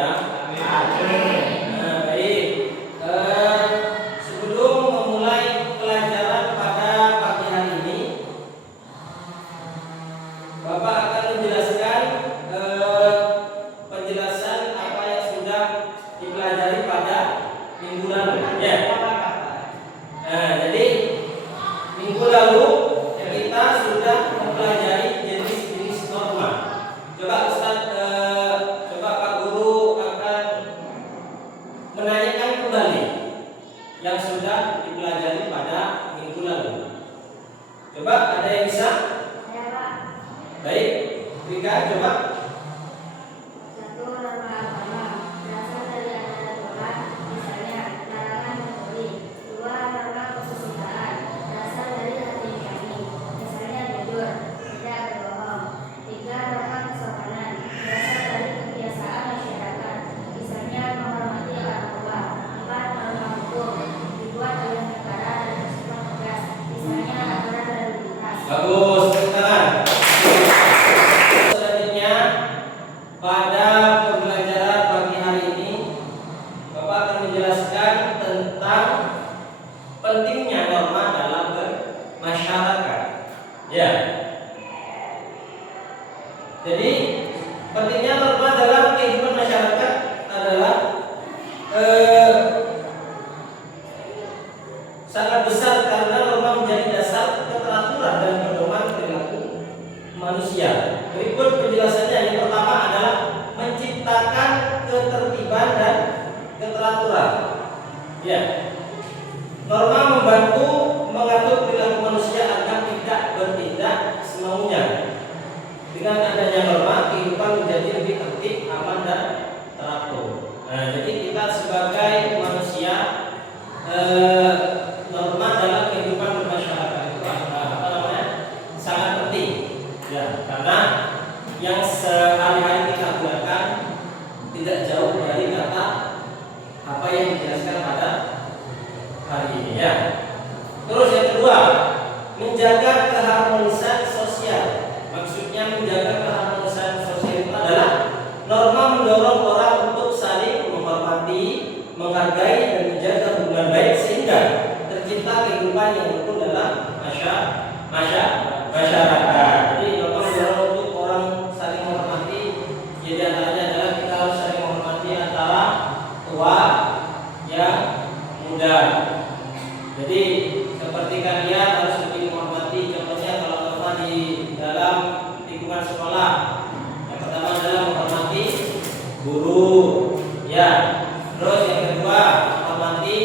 ya. Amin. Nah, baik. Sebelum memulai pelajaran pada pagi hari ini, Bapak akan menjelaskan penjelasan apa yang sudah dipelajari pada minggu lalu. Ya. Nah, jadi minggu lalu kita sudah mempelajari jenis-jenis norma. Coba coba Pak Guru akan menanyakan kembali yang sudah dipelajari pada minggu lalu. Coba ada yang bisa? Ya, Pak. Baik, Rika coba. Satu, norma agama berasal dari ajaran Tuhan, misalnya larangan mencuri. Dua, norma kesusilaan berasal dari hati kami, misalnya jujur, tidak berbohong. Tiga, norma kesopanan berasal dari kebiasaan masyarakat, misalnya menghormati orang tua. Empat, norma hukum dibuat oleh negara dan bersifat tegas, misalnya aturan lalu lintas. Bagus, tepuk tangan. Selanjutnya pada pembelajaran pagi hari ini Bapak akan menjelaskan tentang pentingnya norma dalam bermasyarakat. Ya. Jadi pentingnya norma dalam kehidupan masyarakat adalah sangat besar karena norma menjadi dasar keteraturan dan pedoman perilaku manusia. Berikut penjelasannya. Yang pertama adalah menciptakan ketertiban dan keteraturan. Ya. Norma membantu mengatur perilaku manusia agar tidak bertindak semaunya. Dengan adanya norma, kehidupan menjadi lebih tertib, aman dan teratur. Nah, jadi kita sebagai manusia, norma dalam kehidupan bermasyarakat itu sangat penting. Ya, karena yang sehari-hari kita gunakan tidak jauh dari kata apa yang dijelaskan pada hari ini. Ya. Terus yang kedua, menjaga keharmonisan sosial. Maksudnya menjaga keharmonisan sosial itu adalah norma mendorong orang untuk saling menghormati, menghargai dan menjaga hubungan baik sehingga tercipta kehidupan yang rukun dalam masyarakat. Jadi norma mendorong untuk orang saling menghormati. Jadi antaranya adalah kita harus saling menghormati antara tua yang muda. Jadi seperti kalian harus lebih menghormati, contohnya kalau norma di dalam lingkungan sekolah, yang pertama adalah menghormati guru, ya. Terus yang kedua, menghormati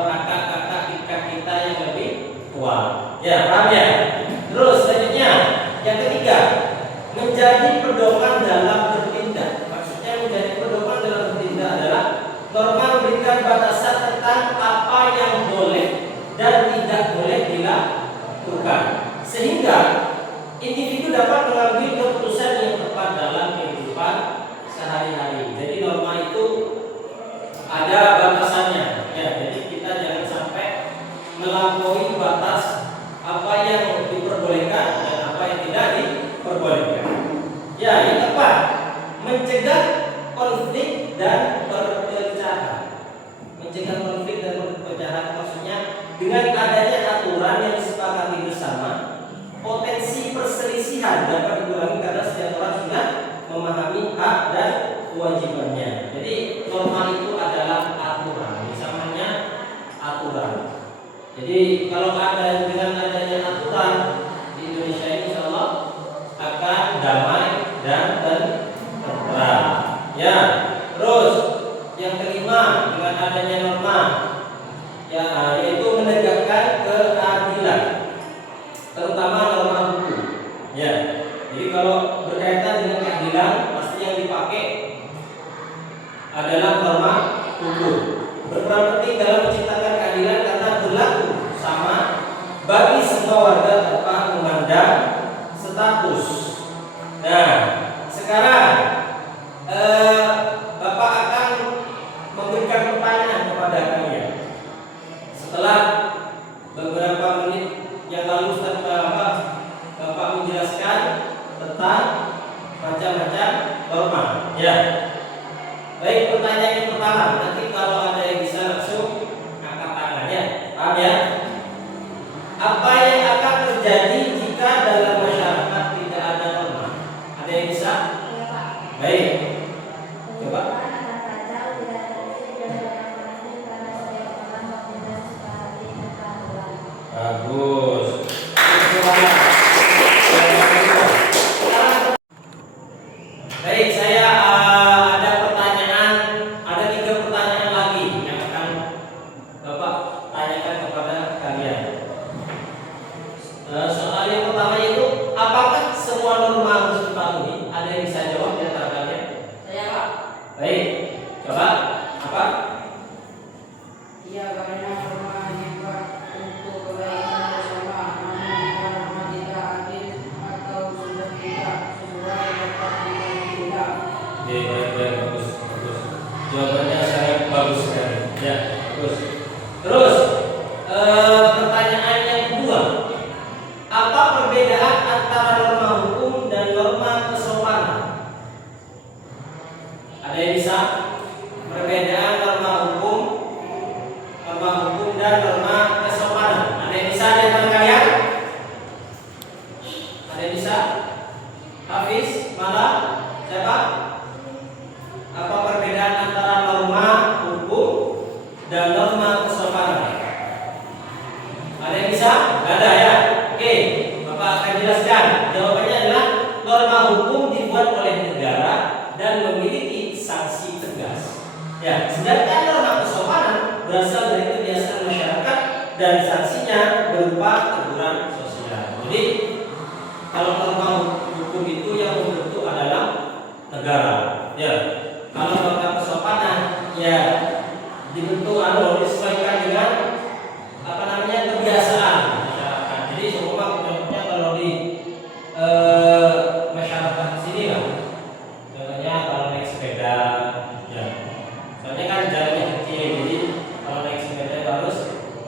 kakak-kakak kita yang lebih tua, ya, paham ya? Terus selanjutnya, yang ketiga, menjadi pedoman dalam bertindak. Maksudnya menjadi pedoman dalam bertindak adalah norma memberikan batasan tentang apa yang boleh dan tidak boleh dilakukan, sehingga individu dapat mengambil keputusan yang tepat dalam kehidupan sehari-hari. Jadi norma itu ada batasannya, ya. Jadi kita jangan sampai melampaui batas apa yang diperbolehkan dan apa yang tidak diperbolehkan. Ya, yang keempat, mencegah konflik dan perpecahan. Mencegah konflik dan perpecahan maksudnya dengan adanya aturan yang disepakati bersama, potensi perselisihan dapat dikurangi karena setiap orang sudah memahami hak dan kewajibannya. Jadi norma itu adalah aturan, namanya aturan. Jadi kalau ada dengan adanya aturan di Indonesia ini, insya Allah akan damai dan tentram. Ya. Terus yang kelima, dengan adanya norma, ya, yaitu menegakkan keadilan, terutama norma hukum. Ya. Jadi kalau berkaitan dengan keadilan, pasti yang dipakai adalah norma hukum. Berperan penting dalam menciptakan keadilan karena berlaku sama bagi semua warga tanpa memandang status. Nah, sekarang Bapak akan memberikan pertanyaan kepada kalian. Setelah beberapa menit yang lalu Bapak menjelaskan tentang macam-macam norma. Ya. Baik, pertanyaan yang pertama. Nanti kalau ada yang bisa langsung angkat tangan ya. Paham ya? Apa yang akan terjadi jika dalam masyarakat tidak ada norma? Ada yang bisa? Ya, Pak. Baik. Coba. Akan kacau tidak terjadi dan orang ini karena setiap orang berbeda sepahati dan keahlian. Bagus. Baik, saya ada pertanyaan, ada 3 pertanyaan lagi yang akan Bapak tanyakan kepada kalian. Soal yang pertama itu, apakah semua norma harus dipatuhi? Ada yang bisa jawab di antara kalian? Saya, Pak. Baik, coba apa? Iya, karena norma dibuat untuk kebaikan bersama, namun jika norma tidak adil atau sudah tidak sesuai dapat ditindak. Oke, baik, bagus. Jawabannya sangat bagus sekali. Ya, bagus. Terus, pertanyaan yang kedua, apa perbedaan antara norma hukum dan norma kesopanan? Ada yang bisa? Perbedaan norma hukum dan norma kesopanan. Ada yang bisa di antara kalian? Ada yang bisa? Hafiz, Malah, siapa? Apa perbedaan antara norma hukum dan norma kesopanan? Ada yang bisa? Tidak ada ya? Oke, Bapak akan jelaskan. Jawabannya adalah norma hukum dibuat oleh negara dan memiliki sanksi tegas. Ya, sedangkan norma kesopanan berasal dari kebiasaan masyarakat dan sanksinya berupa teguran sosial. Jadi, kalau norma hukum itu yang membentuk adalah negara. Ya, kalau norma kesopanan ya dibentuk disesuaikan dengan kebiasaan masyarakat. Jadi semua contohnya kalau di masyarakat sini lah, contohnya kalau naik sepeda, ya, soalnya kan jalannya kecil, jadi kalau naik sepeda harus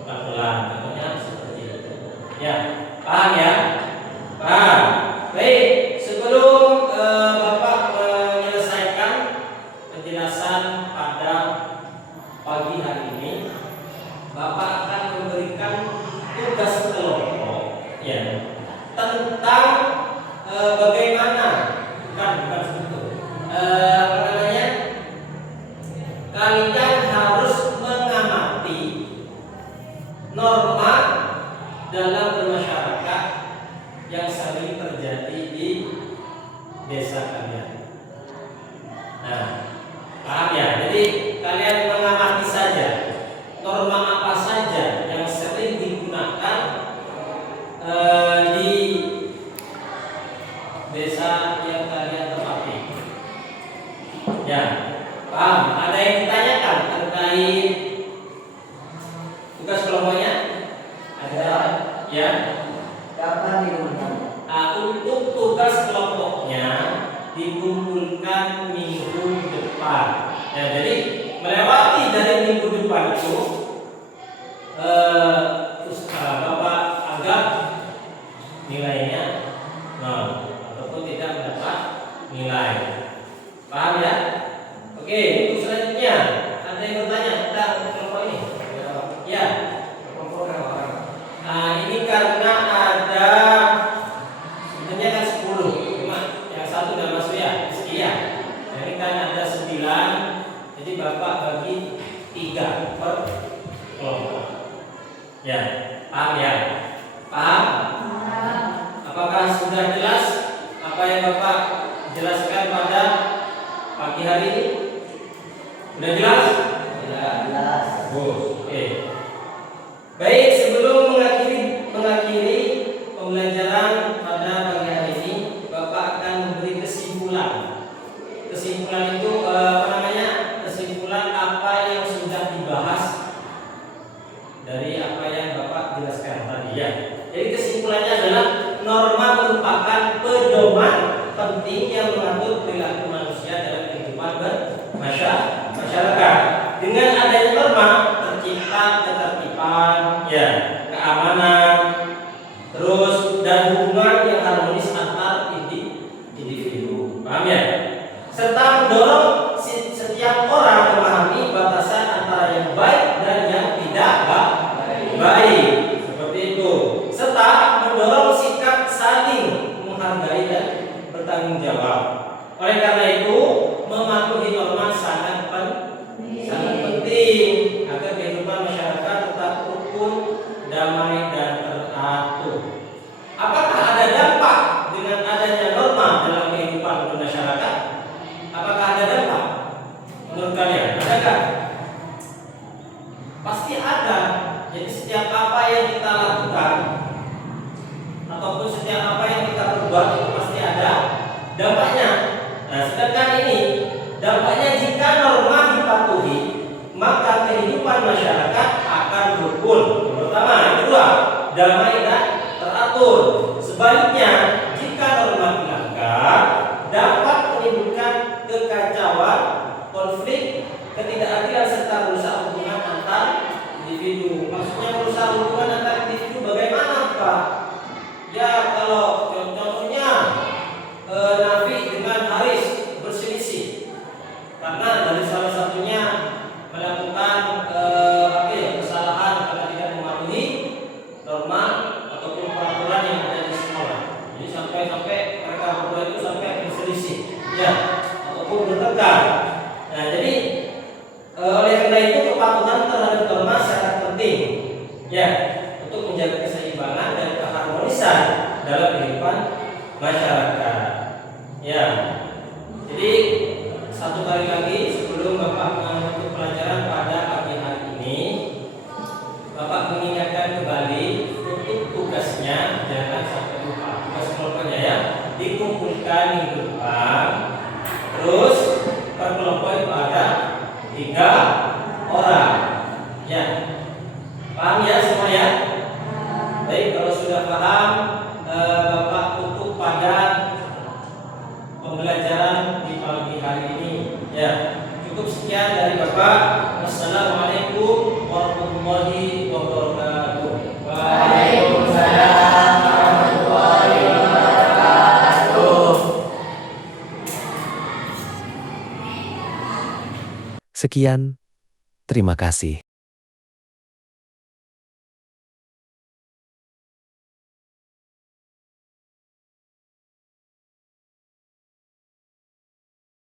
pelan-pelan. Contohnya seperti itu. Ya, paham ya? Paham. Baik, sebelum Bapak menyelesaikan penjelasan pada pagi hari ini, Bapak akan memberikan tugas kelompok ya tentang bagaimana bukan seperti itu. Kalian harus mengamati norma dalam bermasyarakat yang sering terjadi di desa kalian. Nah, paham ya? Jadi kalian mengamati saja norma apa saja yang sering digunakan di desa yang kalian tempati. Ya, paham? Ada yang ditanyakan terkait tugas kelompoknya? Ada? Ya. Kapan diundang? Untuk tugas kelompoknya dikumpulkan minggu depan. Ya, jadi melewati dari minggu depan itu Bapak anggap nilainya 0 ataupun tidak mendapat nilai. Paham ya? Oke, untuk selanjutnya ada yang bertanya tentang kelompok ini? Ya. Ini karena ada sebenarnya kan 10, cuma yang satu nggak masuk ya, sekian. Jadi kan ada 9, jadi Bapak bagi 3 per kelompok. Ya, paham ya? Paham? Apakah sudah jelas apa yang Bapak jelaskan pada pagi hari ini? Sudah jelas? Jelas. Oke. Baik, sebelum mengakhiri pembelajaran pada pagi hari ini, Bapak akan memberi kesimpulan. Kesimpulan itu kesimpulan apa yang sudah dibahas dari apa yang Bapak jelaskan tadi ya. Jadi kesimpulannya adalah norma merupakan pedoman penting yang mengatur perilaku manusia dalam kehidupan bermasyarakat. Dengan adanya norma tercipta ketertiban, ya, keamanan, terus dan hubungan yang harmonis antar individu. Paham ya? mendorong setiap orang memahami batasan antara yang baik dan yang tidak baik, seperti itu, serta mendorong sikap saling menghargai dan bertanggung jawab. Oleh karena itu, mematuhi norma sangat penting agar kehidupan masyarakat tetap rukun, damai, dan teratur. Apakah ada dampak dengan adanya norma dalam kehidupan bermasyarakat? Apakah ada dampak? Menurut kalian, adakah? Pasti ada. Jadi setiap apa yang kita lakukan ataupun setiap apa yang kita perbuat itu pasti ada dampaknya. Nah, sedangkan ini dampaknya jika norma dipatuhi, maka kehidupan masyarakat akan rukun. Pertama, yang kedua, damai dan teratur. Sebaliknya, jika norma dilanggar, dapat menimbulkan kekacauan, konflik, ketidakadilan serta merusak hubungan antar individu. Maksudnya merusak hubungan antar individu bagaimana, Pak? Ya, kalau contohnya Nafi dengan Haris berselisih karena dari salah satunya melakukan kesalahan karena tidak mematuhi norma ataupun peraturan yang ada di sekolah. Jadi sampai mereka berdua itu sampai berselisih, ya, ataupun bertengkar. Nah, jadi oleh karena itu kepatuhan terhadap norma sangat penting, ya, untuk menjaga keseimbangan dan keharmonisan dalam kehidupan masyarakat. Ya, jadi satu kali lagi sebelum Bapak menutup pelajaran pada pagi hari ini, Bapak mengingatkan kembali untuk tugasnya, jangan sampai lupa. Tugas kelompoknya ya, dikumpulkan minggu depan. Terus per kelompok itu ada 3 orang. Ya, paham ya semua ya? Baik, kalau sudah paham, Bapak tutup pada pembelajaran di pagi hari ini. Ya, cukup sekian dari Bapak. Wassalamualaikum warahmatullahi wabarakatuh. Waalaikumsalam warahmatullahi wabarakatuh. Sekian, terima kasih.